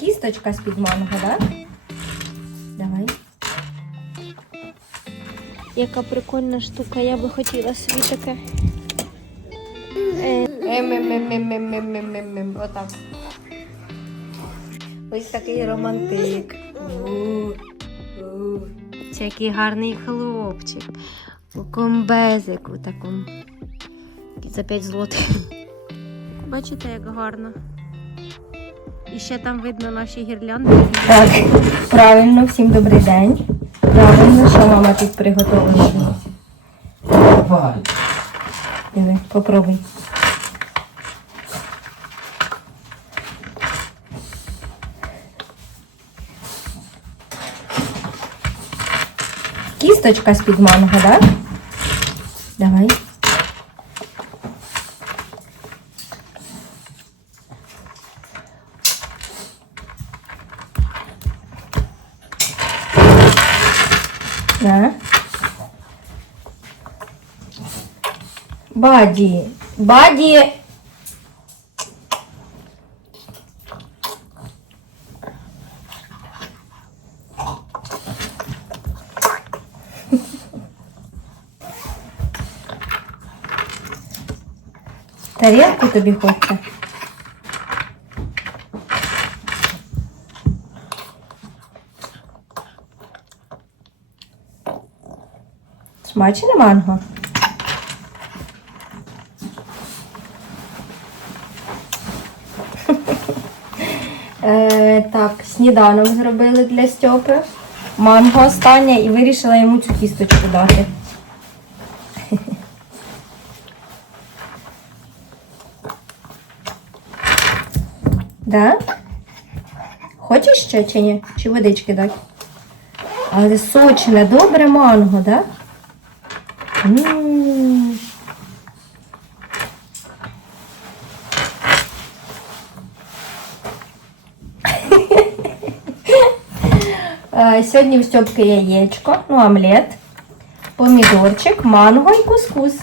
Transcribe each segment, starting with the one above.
Кісточка з-під манго, так? Давай. Яка прикольна штука, я би хотіла собі таке. Отак. Ось такий романтик. Це який гарний хлопчик. У комбезику такому. За 5 злотих. Бачите, як гарно. І ще там видно наші гірлянди. Так, правильно, всім добрий день. Правильно, що мама тут приготувала. Давай. Диви, попробуй. Кісточка з-під манго, так? Давай. Да. Баді. Баді. Тарілку тобі хоче? Смачне манго? Е, так, сніданок зробили для Стьопи. Манго останнє і вирішила йому цю кісточку дати. Да? Хочеш ще чи ні? Чи водички дати? Але сочне, добре манго, да? М. Е, Сьогодні в Стьопки яєчко, ну, омлет, помідорчик, манго і кускус.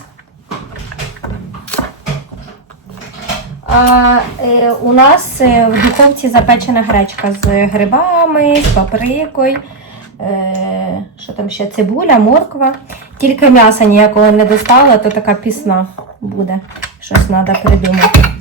А е, у нас е, в духовці запечена гречка з грибами, з паприкою. Е, що там ще? Цибуля, морква. Тільки м'яса ніякого не достала, то така пісна буде. Щось треба придумати.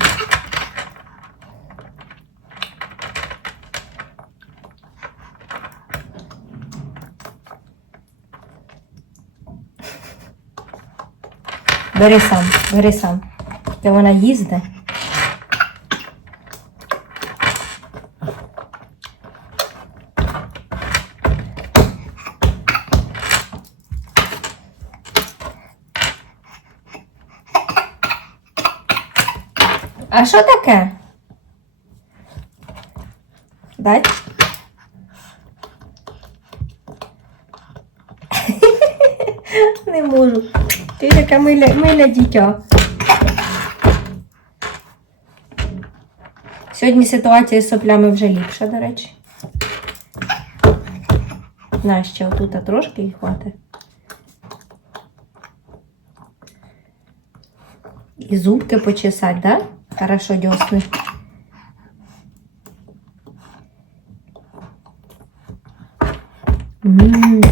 Бери сам, бери сам. Де вона їздить. А що таке? Дать? Не можу. Ти таке миле, миле дитя. Сьогодні ситуація з соплями вже ліпша, до речі. На, ще отут трошки і хватить. І зубки почесать, да? Хорошо, десны. М.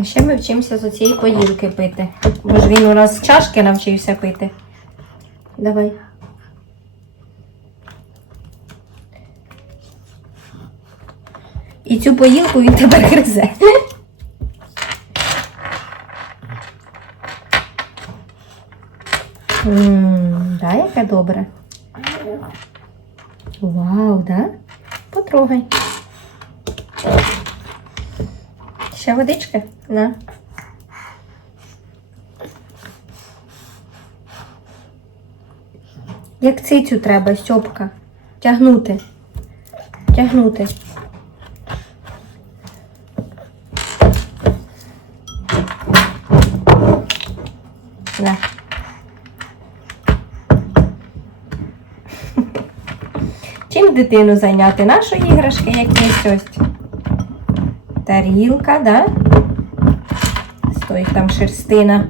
А ще ми вчимося з оцієї поїлки пити. Бо ж він у нас чашки навчився пити. Давай. І цю поїлку він тепер гризе. Ммм, да, яке добре. Вау, да? Потрогай. Ще водички? На. Як цицю треба, Стьопка. Тягнути. Тягнути. На. Чим дитину зайняти? Наші іграшки якісь ось. Тарілка, да? Стоїть там шерстина.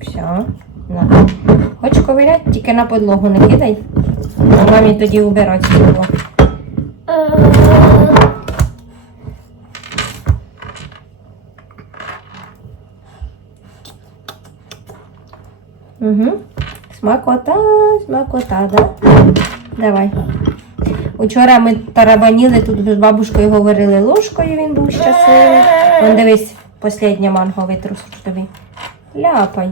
Все. На. Хоч ковирять, тільки на подлогу не кидай. А Мамі тоді убирати було. Угу. Смакота, смакота, да? Давай. Учора ми тарабаніли тут з бабушкою говорили ложкою, він був щасливий. Вон дивись, последня манго витрус тобі. Ляпай.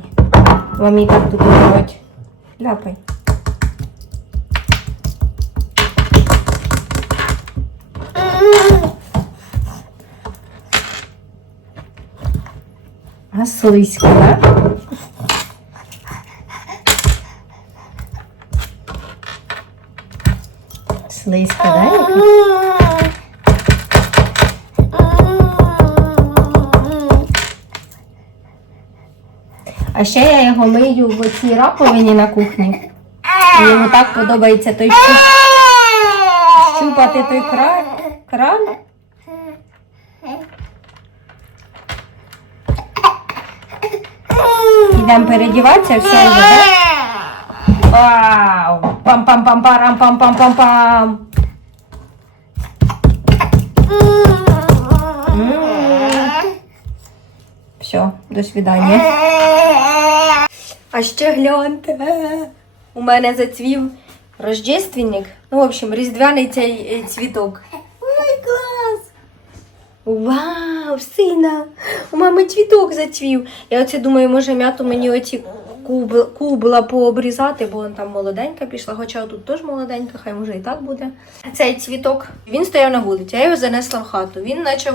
Мамі так тут говорить. Ляпай. А слизько, да? Слизько, да? А ще я його мию в цій раковині на кухні. Йому так подобається той щуп... щупати той кран. кран. Ідемо передіватися, все вже? Вау! Пам-пам-пам-парам, пам-пам-пам-пам. Все, до свидання. А ще гляньте. У мене зацвів рождественник. Ну, в общем, різдвяний цей е, цвіток. Ой, клас! Вау, сина! У мами цвіток зацвів. Я оце думаю, може м'яту мені оці кубла пообрізати, бо вона там молоденька пішла, хоча тут теж молоденька, хай може і так буде. Цей цвіток, він стояв на вулиці, я його занесла в хату. Він почав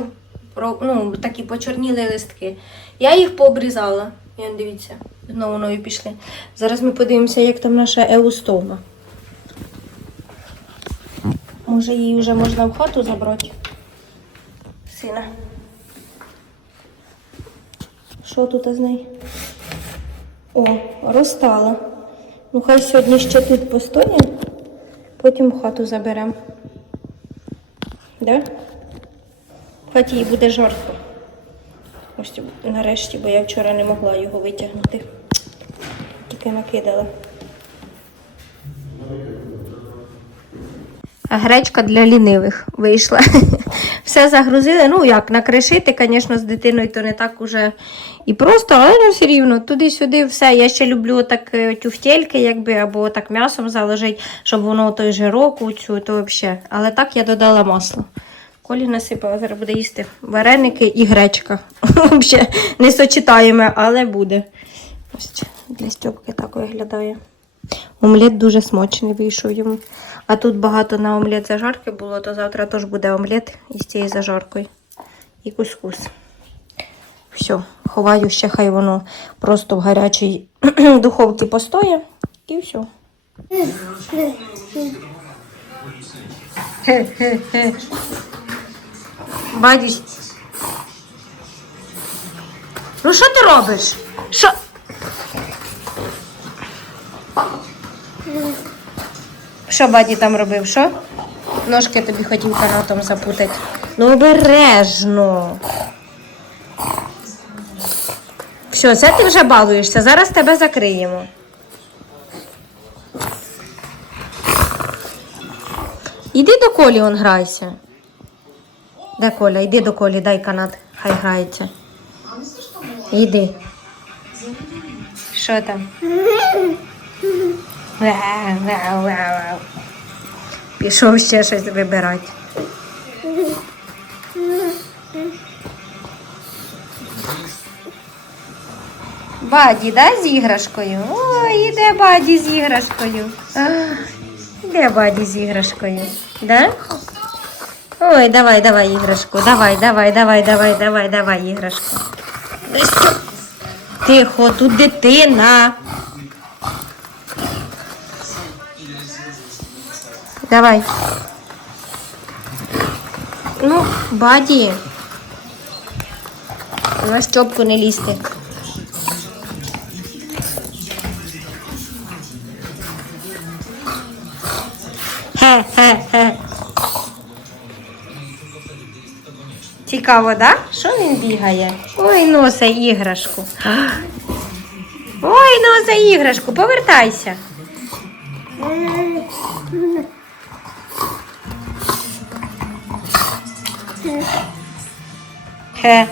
ну, такі почорніли листки. Я їх пообрізала. І он, дивіться, знову нові пішли. Зараз ми подивимося, як там наша еустома. Може, її вже можна в хату забрати? Сина. Що тут з нею? О, розстала. Ну, хай сьогодні ще тут постоє, потім хату заберемо. Да? В їй буде жарко. Ось нарешті, бо я вчора не могла його витягнути. Тільки накидала. Гречка для лінивих вийшла. Все загрузили. Ну як, накришити, звісно, з дитиною то не так уже і просто, але ну, все рівно, туди-сюди все. Я ще люблю так е, тюфтельки, якби, або так м'ясом заложити, щоб воно той жирок цю, то взагалі. Але так я додала масло. Колі насипала, зараз буде їсти вареники і гречка. Взагалі не сочетаємо, але буде. Ось для Стьопки так виглядає. Омлет дуже смачний вийшов йому. А тут багато на омлет зажарки було, то завтра теж буде омлет із цією зажаркою. І кускус. Все, ховаю ще, хай воно просто в гарячій духовці постоє. І все. Бадісь. Ну що ти робиш? Що? Що баді там робив? Що? Ножки тобі хотів канатом запутати. Ну обережно. Все, це ти вже балуєшся. Зараз тебе закриємо. Іди до колі, он грайся. Де Коля? Іди до колі, дай канат, хай грається. Іди. Що там? Пішов ще щось вибирати. Баді, да, з іграшкою? Ой, іде баді з іграшкою. А, Іде баді з іграшкою. Да? Ой, давай, давай іграшку. Давай, давай, давай, давай, давай, давай іграшку. Тихо, тут дитина. Давай. Ну, баді. На Стьопку не лізти. Хе-хе-хе. Цікаво, да? Що він бігає? Ой, носа іграшку. Ой, носа іграшку, повертайся. Хе.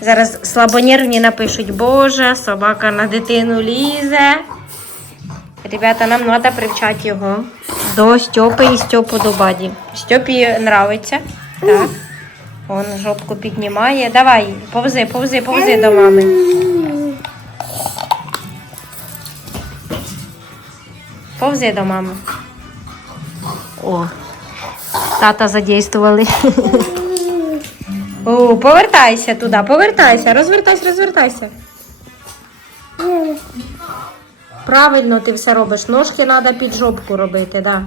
Зараз слабонервні напишуть, Боже, собака на дитину лізе. Ребята, нам треба привчати його до Стьопи і Стьопу до Баді. Стьопі нравиться. Так. Он жопку піднімає. Давай, повзи, повзи, повзи до мами. Повзи до мами. О, тата задействували. О, повертайся туди, повертайся, розвертайся, розвертайся. Правильно ти все робиш. Ножки треба під жопку робити, да.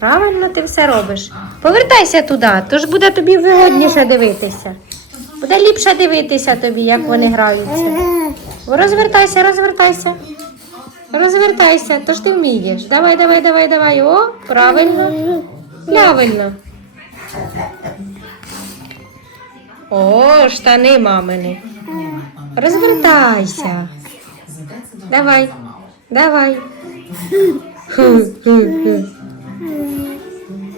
Правильно ти все робиш. Повертайся туди, то ж буде тобі вигодніше дивитися. Буде ліпше дивитися тобі, як вони граються. Розвертайся, розвертайся. Розвертайся, то ж ти вмієш. Давай, давай, давай, давай. О, правильно. Правильно. О, штани мамини. Розвертайся. Давай, давай.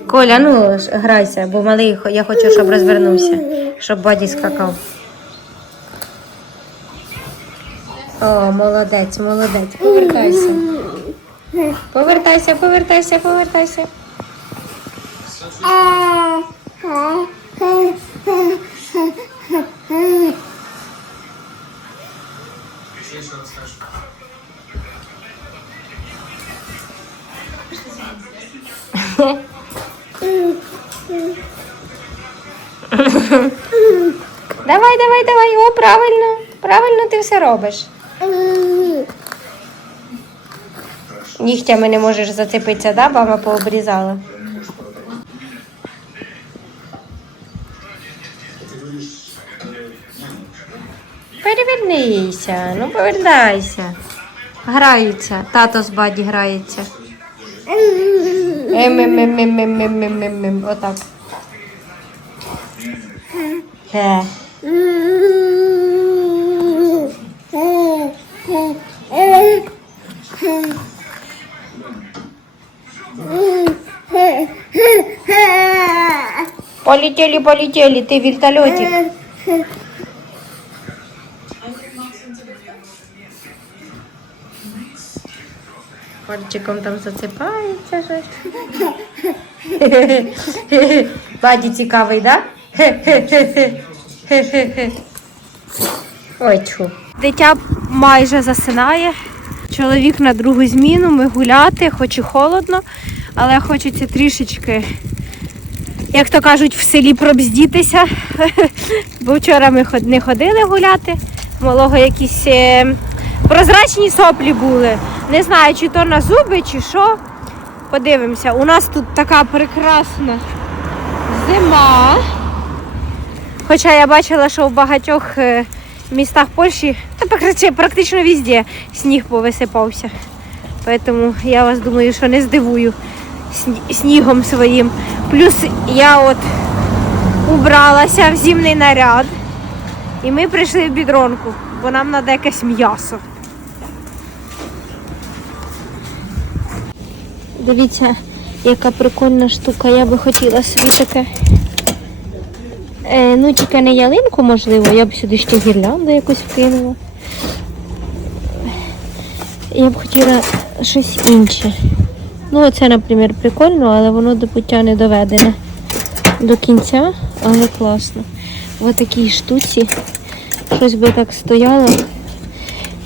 Коля, ну грайся, бо малий, я хочу, щоб розвернувся, щоб баді скакав. О, молодець, молодець. Повертайся. Повертайся, повертайся, повертайся. Давай, давай, давай. О, правильно. Правильно ти все робиш. Нігтями не можеш зацепитися, да? Мама пообрізала. Перевернися, ну повертайся. Граються, тато з баді грається. Отак. Хе. Полетели, полетели, ты вертолетик. Пальчиком там засипається щось. Баді цікавий, да? Ой, чу. Дитя майже засинає. Чоловік на другу зміну, ми гуляти, хоч і холодно, але хочеться трішечки, як то кажуть, в селі пробздітися. Бо вчора ми не ходили гуляти. Малого якісь е, прозрачні соплі були. Не знаю, чи то на зуби, чи що. Подивимося. У нас тут така прекрасна зима. Хоча я бачила, що в багатьох е, містах Польщі, та практи- практично везде сніг повисипався. Тому я вас думаю, що не здивую снігом своїм. Плюс я от убралася в зимний наряд. І ми прийшли в бідронку, бо нам треба якесь м'ясо. Дивіться, яка прикольна штука. Я би хотіла собі таке. Е, ну, тільки не ялинку, можливо, я б сюди ще гірлянду якусь вкинула. Я б хотіла щось інше. Ну, оце, наприклад, прикольно, але воно до пуття не доведене до кінця, але класно. Ось такій штуці. Щось би так стояло.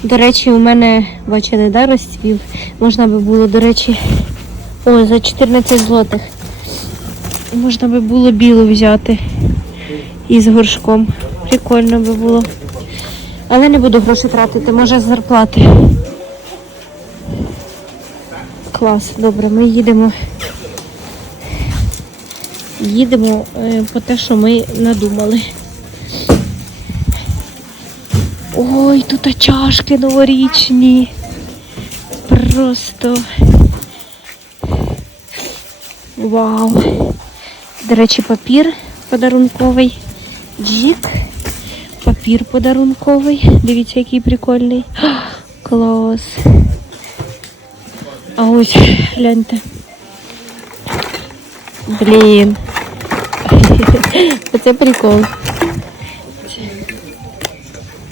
До речі, у мене, бачили, да, розцвів. Можна би було, до речі, о, за 14 злотих. Можна би було білу взяти із горшком. Прикольно би було. Але не буду гроші тратити, може з зарплати. Клас, добре, ми їдемо. Їдемо е, по те, що ми надумали. Ой, тут чашки новорічні. Просто. Вау. До речі, папір подарунковий. Джік. Папір подарунковий. Дивіться, який прикольний. Клас. А ось гляньте. Блін. Оце прикол.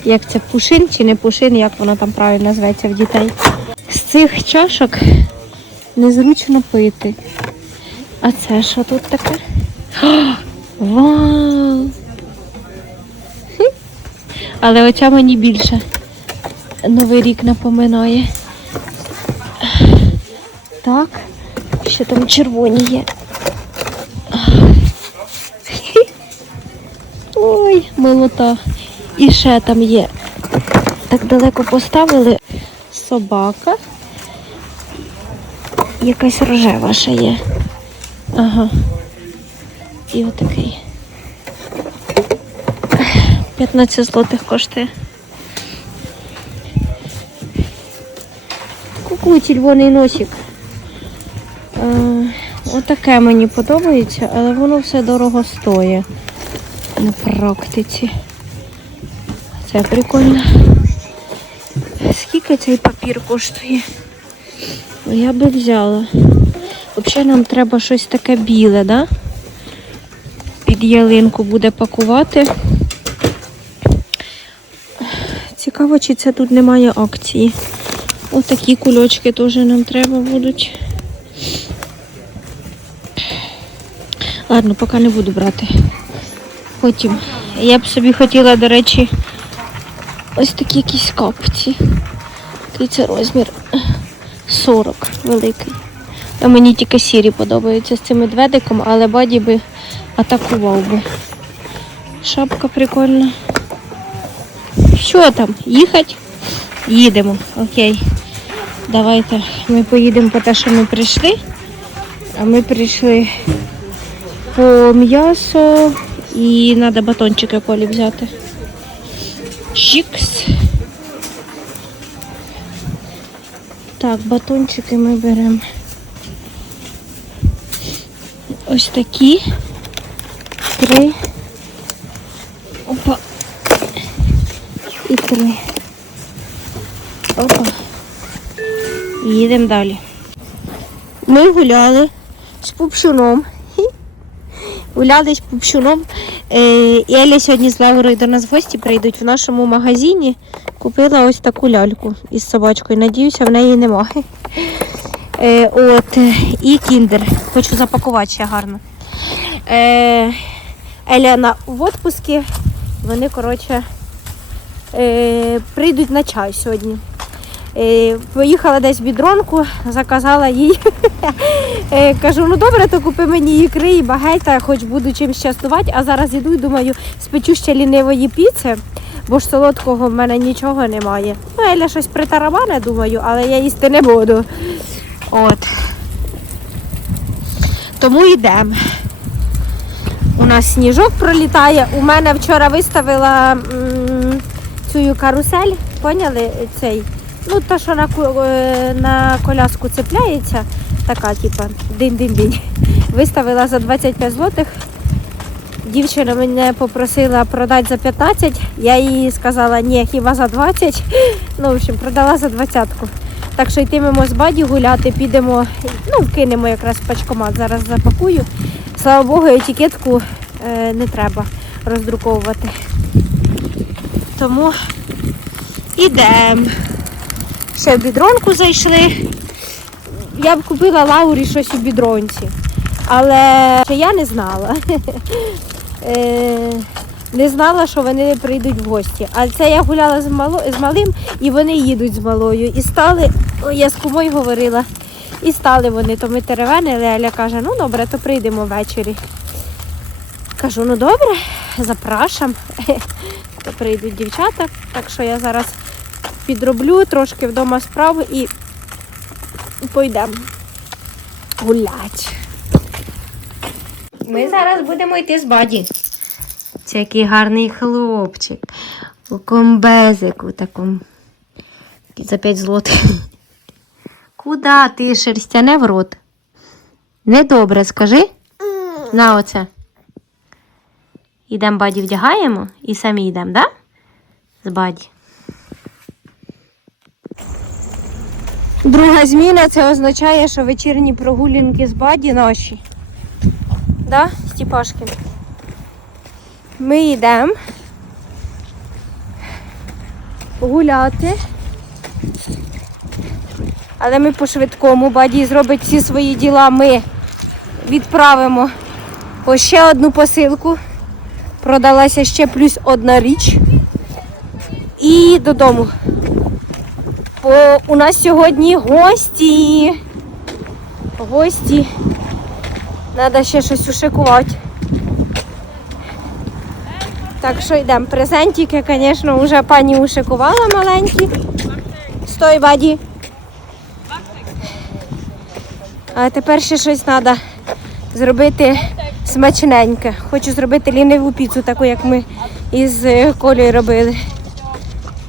Як це пушин чи не пушин, як воно там правильно зветься в дітей. З цих чашок незручно пити. А це що тут таке? Вау! Але оця мені більше Новий рік напоминає. Так, що там червоні є. Ой, милота. І ще там є. Так далеко поставили собака. Якась рожева ще є. Ага. І отакий. 15 злотих коштує. Куку, червоний носик. Е, отаке мені подобається, але воно все дорого стоїть на практиці. Це прикольно. Скільки цей папір коштує? Я би взяла. Взагалі нам треба щось таке біле, да? Під ялинку буде пакувати. Цікаво, чи це тут немає акції. Отакі кульочки теж нам треба будуть. Ладно, поки не буду брати. Потім. Я б собі хотіла, до речі, ось такі якісь капці. Який це розмір? 40 великий. А мені тільки сірі подобаються з цим медведиком, але баді би атакував би. Шапка прикольна. Що там? Їхати? Їдемо. Окей. Давайте ми поїдемо по те, що ми прийшли. А ми прийшли по м'ясо і треба батончики полі взяти. Чікс. Так, батончики ми беремо. Ось такі. Три. Опа. І три. Опа. Їдемо далі. Ми гуляли з пупшуном. Гуляли з пупшуном. Е, Еля сьогодні з Лаурою до нас в гості прийдуть в нашому магазині. Купила ось таку ляльку із собачкою. Надіюся, в неї немає. Е, от, і кіндер. Хочу запакувати ще гарно. Е, Еля на в отпуску. Вони, коротше, е, прийдуть на чай сьогодні. Е, поїхала десь в бідронку, заказала їй. Е, кажу, ну добре, то купи мені ікри і багета, хоч буду чимось частувати. А зараз іду і думаю, спечу ще лінивої піци, бо ж солодкого в мене нічого немає. Ну, Еля щось притарабане, думаю, але я їсти не буду. От. Тому йдемо. У нас сніжок пролітає. У мене вчора виставила цю карусель, поняли цей? Ну, та, що на, е, на коляску цепляється, така, типа, динь-динь-динь. Виставила за 25 злотих. Дівчина мене попросила продати за 15. Я їй сказала, ні, хіба за 20. Ну, в общем, продала за 20. Так що йтимемо з баді гуляти, підемо, ну, кинемо якраз пачкомат, зараз запакую. Слава Богу, етикетку е, не треба роздруковувати. Тому ідемо. Ще в бідронку зайшли. Я б купила Лаурі щось у бідронці, але я не знала. Е, Не знала, що вони прийдуть в гості. А це я гуляла з, мало, з малим і вони їдуть з малою. І стали, я з кумою говорила, і стали вони, то ми теревенили, Еля каже, ну добре, то прийдемо ввечері. Кажу, ну добре, запрашам. То прийдуть дівчата, так що я зараз підроблю трошки вдома справи і пойдемо гулять. Ми зараз будемо йти з баді. Це який гарний хлопчик. У комбезику такому. За 5 злотих. Куда ти шерстяне в рот? Недобре, скажи. На оце. Ідемо баді вдягаємо і самі йдемо, да? З баді. Друга зміна це означає, що вечірні прогулянки з баді наші. Да, Стіпашкін? Ми йдемо гуляти. Але ми по швидкому. Баді зробить всі свої діла. Ми відправимо ось ще одну посилку. Продалася ще плюс одна річ. І додому. Бо у нас сьогодні гості. Гості. Треба ще щось ушикувати. Так що йдемо. Презентики, звісно, вже пані ушикувала маленькі. Стой, баді. А тепер ще щось треба зробити смачненьке. Хочу зробити ліниву піцу, таку, як ми із е, Колею робили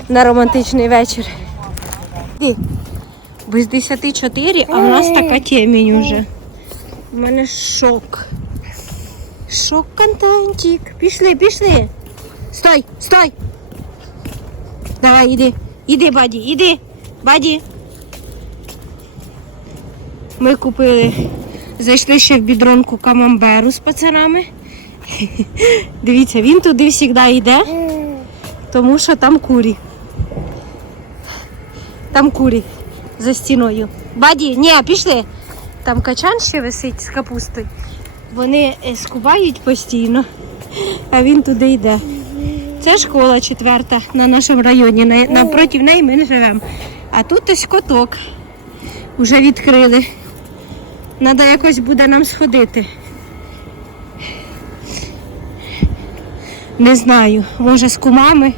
на романтичний вечір. Без 10 4, а в нас така темінь уже. У мене шок. Шок контентик. Пішли, пішли. Стой, стой. Давай, іди. Іди, баді, іди. Баді. Ми купили, зайшли ще в бідронку камамберу з пацанами. Дивіться, він туди завжди йде, тому що там курі. Там курі за стіною. Баді, ні, пішли. Там качан ще висить з капустою. Вони е, скубають постійно, а він туди йде. Це школа четверта на нашому районі. На- Напроти неї ми не живемо. А тут ось коток. Уже відкрили. Треба якось буде нам сходити. Не знаю, може з кумами.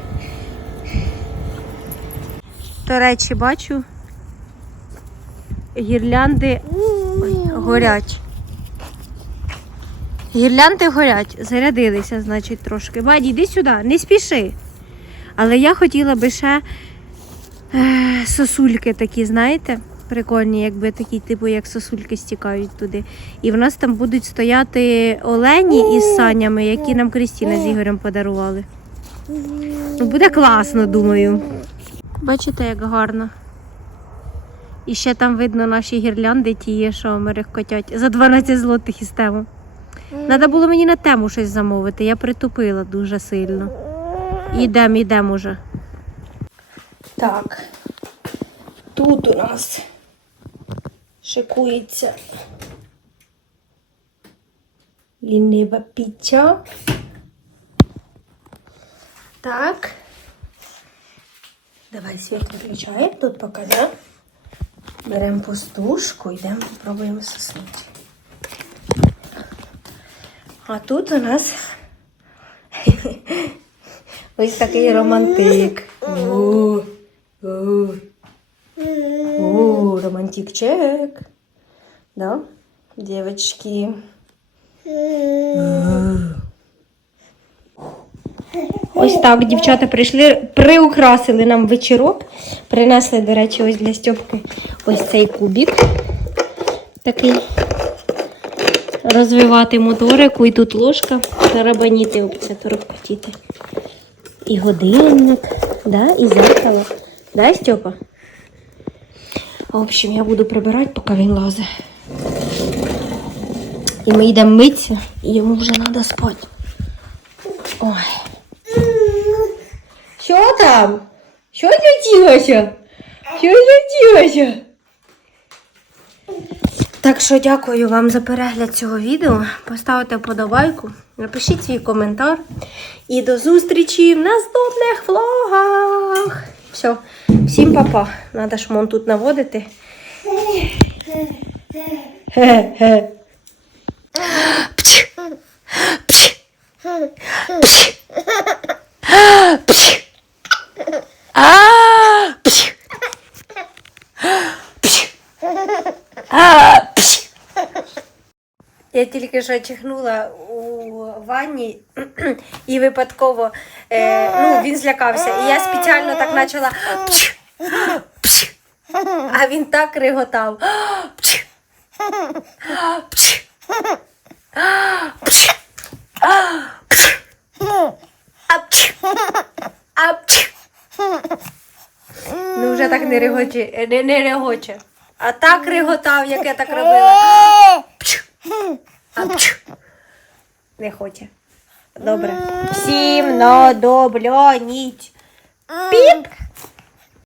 До речі, бачу, гірлянди ой, горять. Гірлянди горять, зарядилися, значить, трошки. Баді, йди сюди, не спіши. Але я хотіла би ще е, сосульки такі, знаєте, прикольні, якби такі, типу, як сосульки стікають туди. І в нас там будуть стояти олені із санями, які нам Крістіна з Ігорем подарували. Ну, Буде класно, думаю. Бачите, як гарно. І ще там видно наші гірлянди, ті, є, що мерехкотять. За 12 злотих із тему. Треба було мені на тему щось замовити. Я притупила дуже сильно. Ідемо, ідемо уже. Так. Тут у нас шикується лінива піця. Так. Давай світ виключаємо. Тут да? Беремо пустушку, йдемо попробуємо соснути. А тут у нас ось такий романтик. У, у, у, романтик-чек. Да, девочки. Ось так дівчата прийшли, приукрасили нам вечірок. Принесли, до речі, ось для Стьопки ось цей кубик. Такий розвивати моторику, і тут ложка, тарабаніти, опця торохпотіти. І годинник, да, і зеркало. Да, Стьопа? В общем, я буду прибирати, поки він лазить. І ми йдемо митися, і йому вже треба спати. Ой. Що там? Що злетілося? Що злетілося? Так що дякую вам за перегляд цього відео. Поставте вподобайку, напишіть свій коментар. І до зустрічі в наступних влогах. Все, всім па-па. Надо ж мон тут наводити. Я тільки що чихнула у ванні і випадково е, ну, він злякався. І я спеціально так почала. Пш, пш. А він так реготав. Пш, Ну вже так не регоче, не, не регоче. А так реготав, як я так робила. Пчу. А. Не хоче. Добре. Всім надобляніть. Піп.